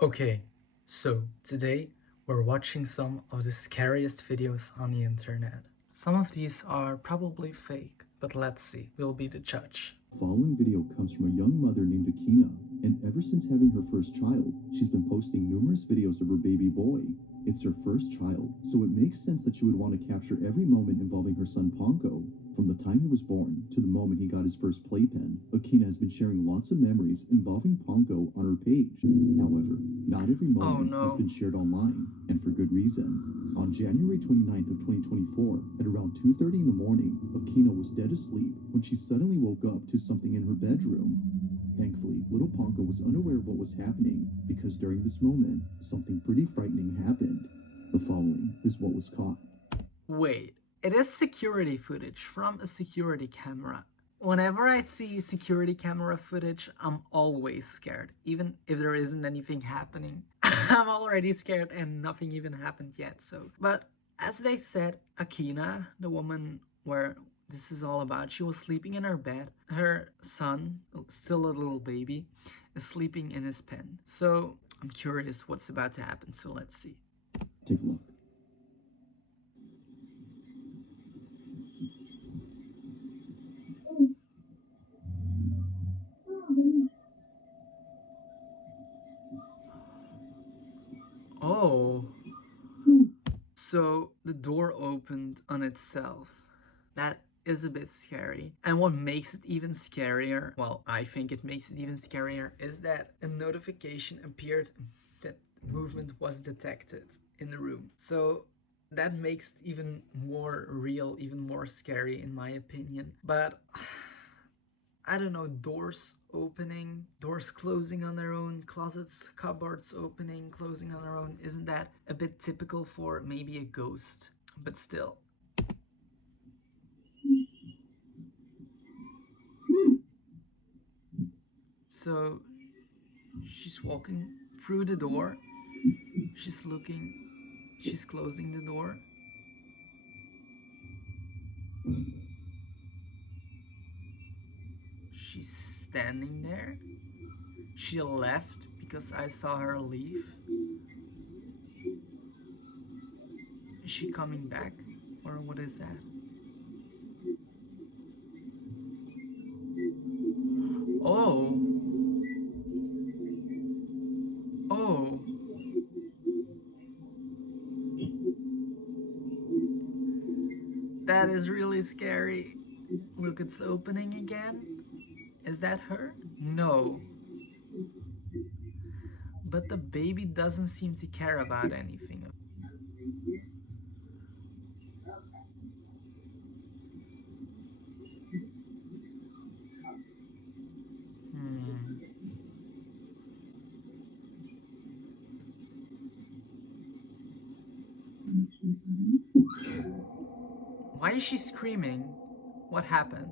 Okay, so today we're watching some of the scariest videos on the internet. Some of these are probably fake, but let's see, we'll be the judge. The following video comes from a young mother named Akina, and ever since having her first child, she's been posting numerous videos of her baby boy. It's her first child, so it makes sense that she would want to capture every moment involving her son Ponko. From the time he was born to the moment he got his first playpen, Akina has been sharing lots of memories involving Ponko on her page. However, not every moment has been shared online, and for good reason. On January 29th of 2024, at around 2:30 in the morning, Akina was dead asleep when she suddenly woke up to something in her bedroom. Thankfully, little Ponko was unaware of what was happening because during this moment, something pretty frightening happened. The following is what was caught. Wait, it is security footage from a security camera. Whenever I see security camera footage, I'm always scared, even if there isn't anything happening. I'm already scared and nothing even happened yet, so. But as they said, Akina, the woman where this is all about, she was sleeping in her bed. Her son, still a little baby, is sleeping in his pen. So I'm curious what's about to happen, so let's see. Take a look. Oh. So the door opened on itself. That is a bit scary. And what makes it even scarier, well, I think it makes it even scarier, is that a notification appeared that movement was detected in the room. So that makes it even more real, even more scary in my opinion. But I don't know, doors opening, doors closing on their own, closets, cupboards opening, closing on their own. Isn't that a bit typical for maybe a ghost? But still. So she's walking through the door. She's looking, she's closing the door. She's standing there. She left because I saw her leave. Is she coming back? Or what is that? Oh. Oh. That is really scary. Look, it's opening again. Is that her? No. But the baby doesn't seem to care about anything. Why is she screaming? What happened?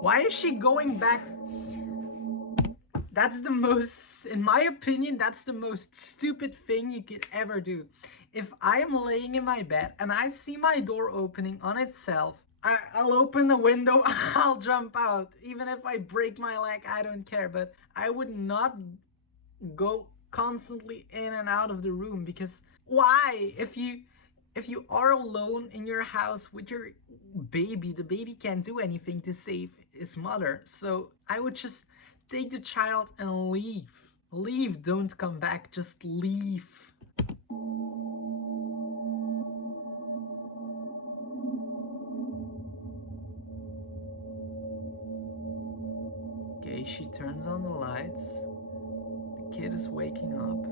Why is she going back? That's the most, in my opinion, that's the most stupid thing you could ever do. If I am laying in my bed and I see my door opening on itself, I'll open the window, I'll jump out. Even if I break my leg, I don't care. But I would not go constantly in and out of the room, because why? If you are alone in your house with your baby, the baby can't do anything to save his mother. So I would just take the child and leave. Leave, don't come back, just leave. Okay, she turns on the lights. The kid is waking up.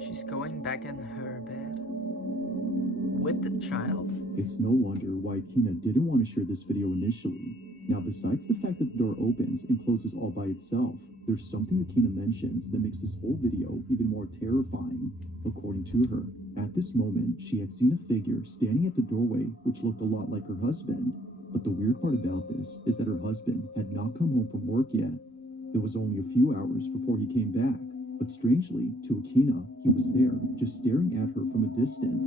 She's going back in her bed with the child. It's no wonder why Akina didn't want to share this video initially. Now, besides the fact that the door opens and closes all by itself, there's something Akina mentions that makes this whole video even more terrifying. According to her, at this moment, she had seen a figure standing at the doorway which looked a lot like her husband. But the weird part about this is that her husband had not come home from work yet. It was only a few hours before he came back. But strangely, to Akina, he was there, just staring at her from a distance.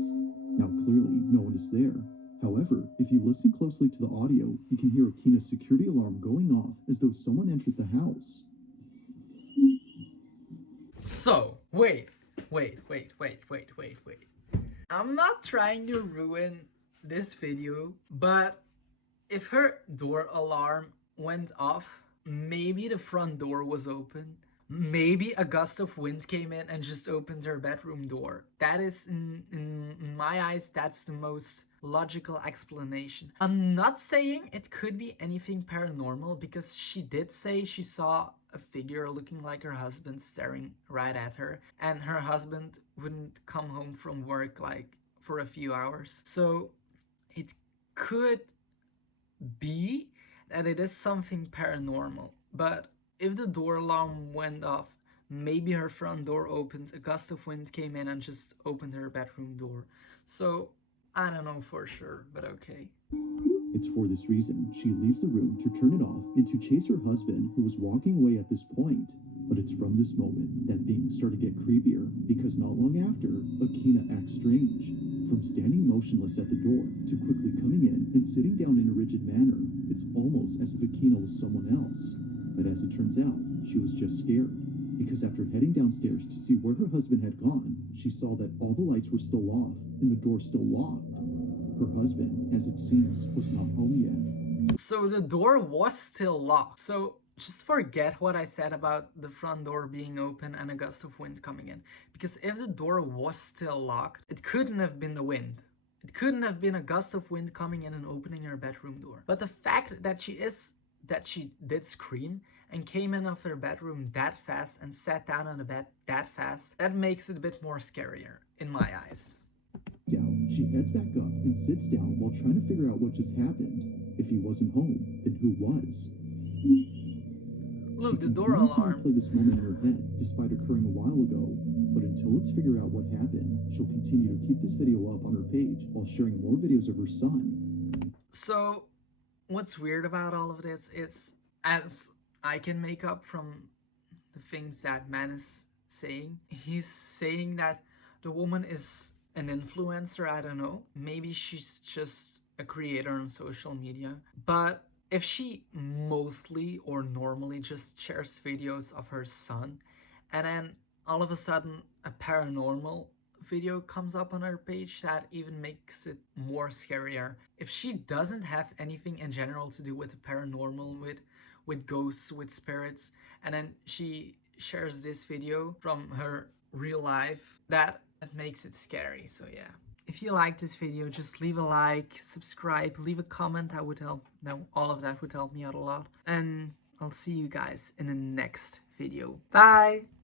Now clearly, no one is there. However, if you listen closely to the audio, you can hear Akina's security alarm going off as though someone entered the house. So, wait. I'm not trying to ruin this video, but if her door alarm went off, maybe the front door was open. Maybe a gust of wind came in and just opened her bedroom door. That is, in my eyes, that's the most logical explanation. I'm not saying it could be anything paranormal because she did say she saw a figure looking like her husband staring right at her, and her husband wouldn't come home from work like for a few hours. So it could be that it is something paranormal. But if the door alarm went off, maybe her front door opened, a gust of wind came in and just opened her bedroom door. So I don't know for sure, but okay. It's for this reason she leaves the room to turn it off and to chase her husband, who was walking away at this point. But it's from this moment that things start to get creepier, because not long after, Akina acts strange. From standing motionless at the door to quickly coming in and sitting down in a rigid manner, it's almost as if Akina was someone else. But as it turns out, she was just scared, because after heading downstairs to see where her husband had gone, she saw that all the lights were still off and the door still locked. Her husband, as it seems, was not home yet. So the door was still locked. So just forget what I said about the front door being open and a gust of wind coming in. Because if the door was still locked, it couldn't have been the wind. It couldn't have been a gust of wind coming in and opening her bedroom door. But the fact that she did scream and came in of her bedroom that fast and sat down on the bed that fast, that makes it a bit more scarier in my eyes. Down, she heads back up and sits down while trying to figure out what just happened. If he wasn't home, then who was? Look, She the door continues to alarm. replay this moment in her head, despite occurring a while ago. But until it's figured out what happened, she'll continue to keep this video up on her page while sharing more videos of her son. So, what's weird about all of this is, as I can make up from the things that man is saying, he's saying that the woman is an influencer. I don't know. Maybe she's just a creator on social media. But if she mostly or normally just shares videos of her son, and then all of a sudden a paranormal video comes up on her page, that even makes it more scarier. If she doesn't have anything in general to do with the paranormal, with ghosts, with spirits, and then she shares this video from her real life, that makes it scary. So yeah, if you like this video, just leave a like, subscribe, leave a comment. That would help. All of that would help me out a lot. And I'll see you guys in the next video. Bye.